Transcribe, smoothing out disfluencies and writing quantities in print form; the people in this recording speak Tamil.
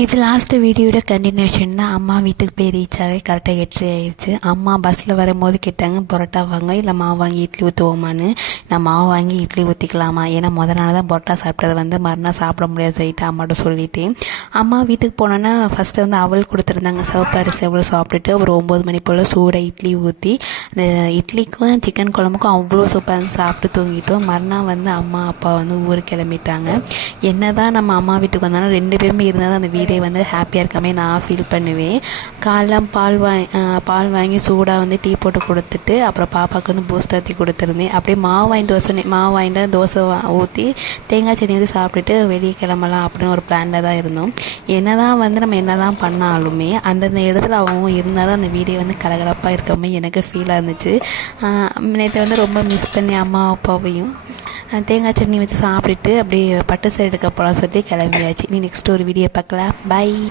இது லாஸ்ட்டு வீடியோட கண்டினியூஷன் தான். அம்மா வீட்டுக்கு போய் ரீச் ஆகி கரெக்டாக 8:30 ஆயிடுச்சு. அம்மா பஸ்ஸில் வரும்போது கேட்டாங்க பரோட்டா வாங்க இல்லை மாவு வாங்கி இட்லி ஊற்றுவோமான்னு. நான் மாவு வாங்கி இட்லி ஊற்றிக்கலாமா, ஏன்னா நாள் தான் பரோட்டா சாப்பிட்டது மறுநாள் சாப்பிட முடியாது சொல்லிட்டு அம்மாட்ட சொல்லிட்டேன். அம்மா வீட்டுக்கு போனோன்னா ஃபஸ்ட்டு அவல் கொடுத்துருந்தாங்க. சிவப்பு அரிசி அவல் சாப்பிட்டுட்டு ஒரு 9 மணி போல் சூடாக இட்லி ஊற்றி அந்த இட்லிக்கும் சிக்கன் குழம்புக்கும் அவ்வளோ சூப்பராக சாப்பிட்டு தூங்கிட்டோம். மறுநாள் அம்மா அப்பா ஊருக்கு கிளம்பிட்டாங்க. என்ன தான் நம்ம அம்மா வீட்டுக்கு வந்தாலும் 2 பேருமே இருந்தால் தான் அந்த வீடே ஹாப்பியாக இருக்காமே நான் ஃபீல் பண்ணுவேன். காலைல பால் வாங்கி சூடாக டீ போட்டு கொடுத்துட்டு அப்புறம் பாப்பாவுக்கு பூஸ்ட் ஊற்றி கொடுத்துருந்தேன். அப்படியே மாவு வாங்கிட்டு வர சொன்னேன். மாவு வாங்கிட்டு தோசை ஊற்றி தேங்காய் சட்னி சாப்பிட்டுட்டு வெளியே கிளம்பலாம் அப்படின்னு ஒரு பிளானில் தான் இருந்தோம். என்ன தான் நம்ம என்ன தான் பண்ணாலுமே அந்தந்த இடத்துல அவங்க இருந்தால் தான் அந்த வீடே கலகலப்பாக இருக்காமே எனக்கு ஃபீலாக இருந்துச்சு. நேற்று ரொம்ப மிஸ் பண்ணி அம்மா அப்பாவையும். தேங்காய் சட்னி வச்சு சாப்பிட்டுட்டு அப்படியே பட்டு சைடு எடுக்க போகலாம் சொல்லி கிளம்பியாச்சு. நீ நெக்ஸ்ட் ஒரு வீடியோ பார்க்கலாம். பை.